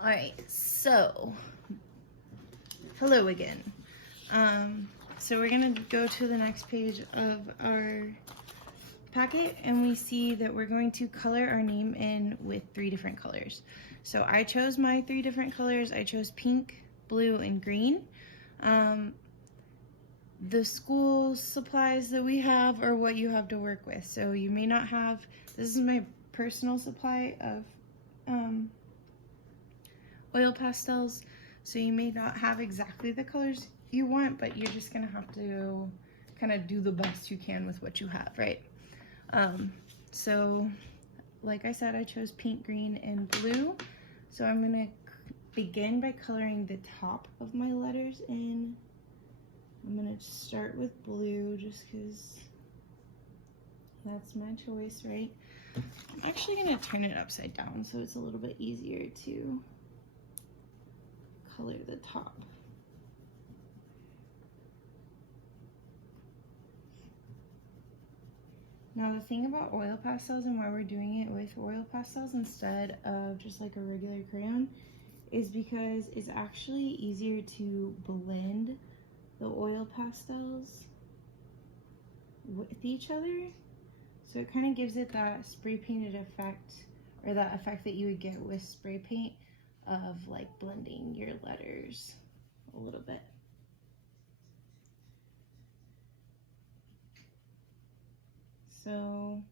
Alright, so hello again. So we're gonna go to the next page of our packet, and we see that we're going to color our name in with 3 different colors. So I chose my 3 different colors. I chose pink, blue, and green. The school supplies that we have are what you have to work with. So you may not have, this is my personal supply of oil pastels, so you may not have exactly the colors you want, but you're just gonna have to kind of do the best you can with what you have, right? So like I said, I chose pink, green, and blue. So I'm gonna begin by coloring the top of my letters in. I'm gonna start with blue just because that's my choice, right? I'm actually gonna turn it upside down so it's a little bit easier to color the top. Now the thing about oil pastels and why we're doing it with oil pastels instead of just like a regular crayon is because it's actually easier to blend the oil pastels with each other. So it kind of gives it that spray painted effect, or that effect that you would get with spray paint of like blending your letters a little bit. So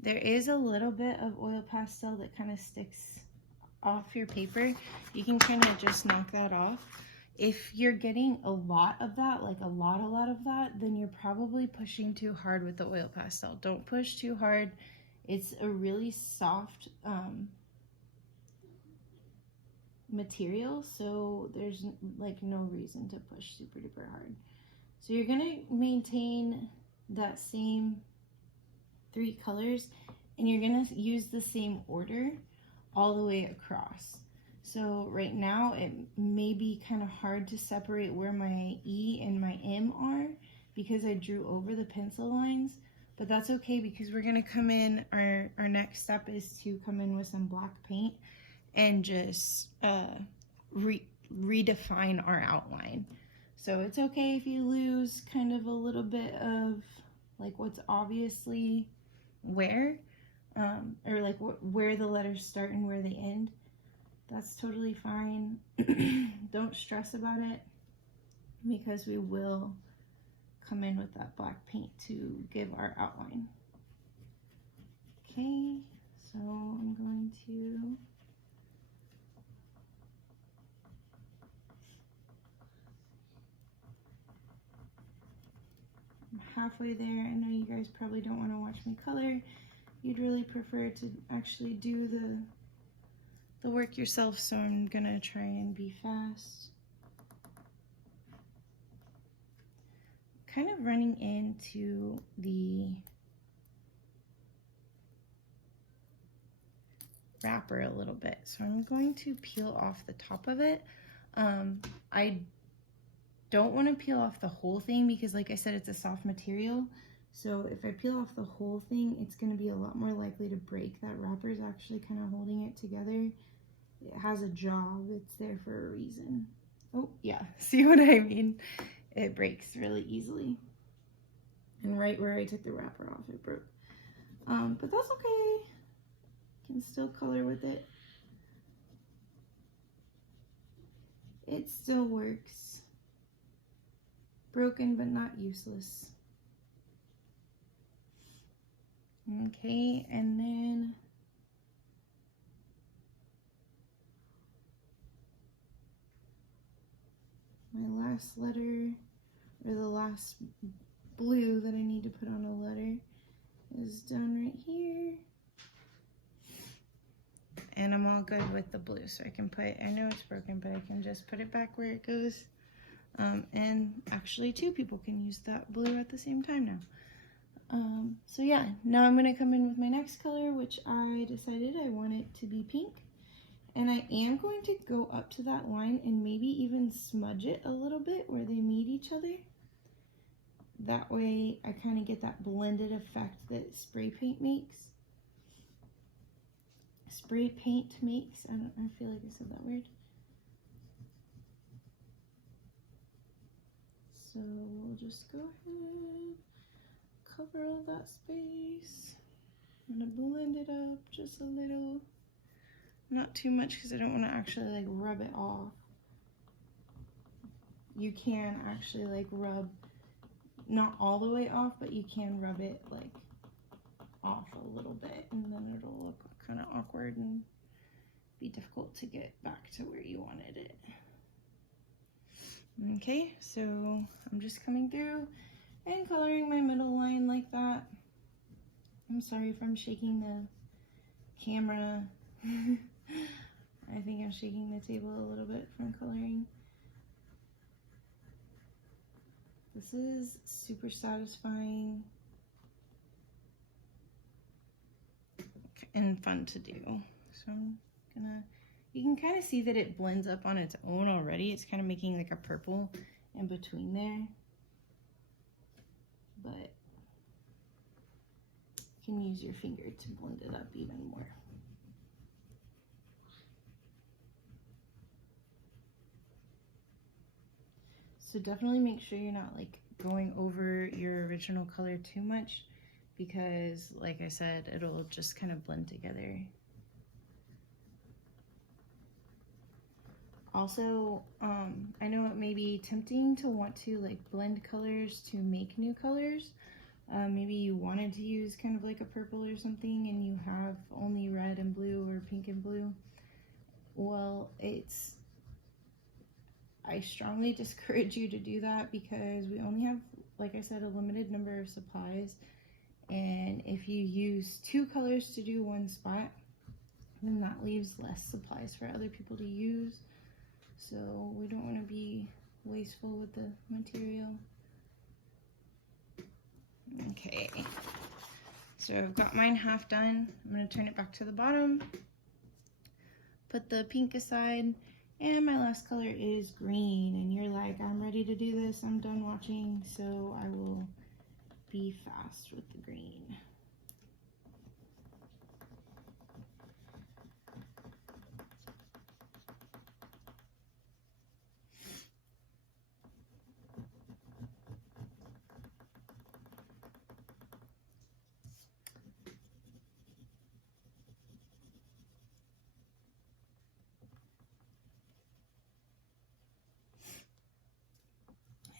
there is a little bit of oil pastel that kind of sticks off your paper. You can kind of just knock that off. If you're getting a lot of that, like a lot of that, then you're probably pushing too hard with the oil pastel. Don't push too hard. It's a really soft material, so there's like no reason to push super duper hard. So you're gonna maintain that same 3 colors, and you're gonna use the same order all the way across. So right now it may be kind of hard to separate where my E and my M are because I drew over the pencil lines, but that's okay because we're gonna come in, our next step is to come in with some black paint and just redefine our outline. So it's okay if you lose kind of a little bit of like what's obviously where, or like where the letters start and where they end. That's totally fine. Don't stress about it because we will come in with that black paint to give our outline. Okay, so I'm going to halfway there. I know you guys probably don't want to watch me color. You'd really prefer to actually do the work yourself, so I'm gonna try and be fast. Kind of running into the wrapper a little bit, so I'm going to peel off the top of it. I don't want to peel off the whole thing because like I said, it's a soft material. So if I peel off the whole thing, it's going to be a lot more likely to break. That wrapper is actually kind of holding it together. It has a job. It's there for a reason. Oh yeah, see what I mean? It breaks really easily. And right where I took the wrapper off, it broke. But that's okay. Can still color with it. It still works. Broken but not useless. Okay, and then my last letter, or the last blue that I need to put on a letter, is done right here. And I'm all good with the blue, so I can put, I know it's broken, but I can just put it back where it goes. And actually 2 people can use that blue at the same time now. So yeah, now I'm gonna come in with my next color, which I decided I want it to be pink. And I am going to go up to that line and maybe even smudge it a little bit where they meet each other. That way I kind of get that blended effect that spray paint makes. spray paint makes. I feel like I said that weird. So we'll just go ahead, cover all that space. I'm gonna blend it up just a little, not too much because I don't want to actually like rub it off. You can actually like rub, not all the way off, but you can rub it like off a little bit, and then it'll look kind of awkward and be difficult to get back to where you wanted it. Okay, so I'm just coming through and coloring my middle line like that. I'm sorry if I'm shaking the camera. I think I'm shaking the table a little bit from coloring. This is super satisfying and fun to do. So I'm gonna, you can kind of see that it blends up on its own already. It's kind of making like a purple in between there. But you can use your finger to blend it up even more. So definitely make sure you're not like going over your original color too much, because like I said, it'll just kind of blend together. Also, I know it may be tempting to want to like blend colors to make new colors. Maybe you wanted to use kind of like a purple or something and you have only red and blue or pink and blue. Well, I strongly discourage you to do that because we only have, like I said, a limited number of supplies. And if you use 2 colors to do one spot, then that leaves less supplies for other people to use. So we don't want to be wasteful with the material. Okay, so I've got mine half done. I'm going to turn it back to the bottom, put the pink aside, and my last color is green. And you're like, I'm ready to do this, I'm done watching, so I will be fast with the green.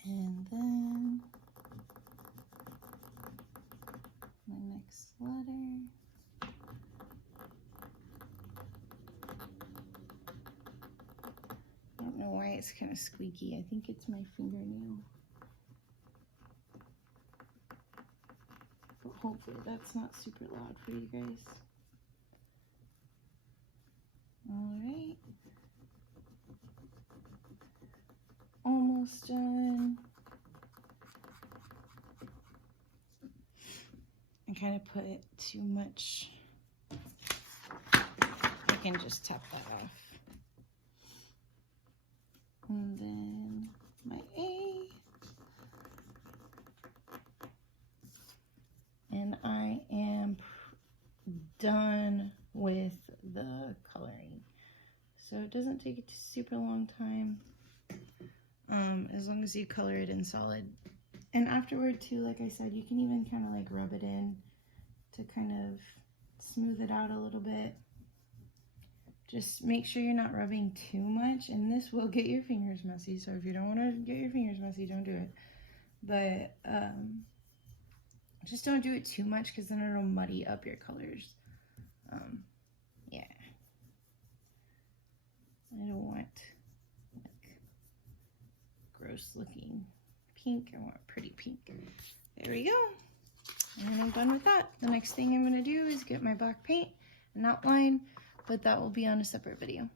And then my next letter. I don't know why it's kind of squeaky. I think it's my fingernail. But hopefully that's not super loud for you guys. Alright. Almost done. I kind of put too much. I can just tap that off. And then my A. And I am done with the coloring. So it doesn't take a super long time. As long as you color it in solid. And afterward too, like I said, you can even kind of like rub it in to kind of smooth it out a little bit. Just make sure you're not rubbing too much, and this will get your fingers messy, so if you don't want to get your fingers messy, don't do it. But just don't do it too much, because then it'll muddy up your colors. Yeah. I don't want like gross looking pink. I want pretty pink. There we go. And I'm done with that. The next thing I'm going to do is get my black paint and outline, but that will be on a separate video.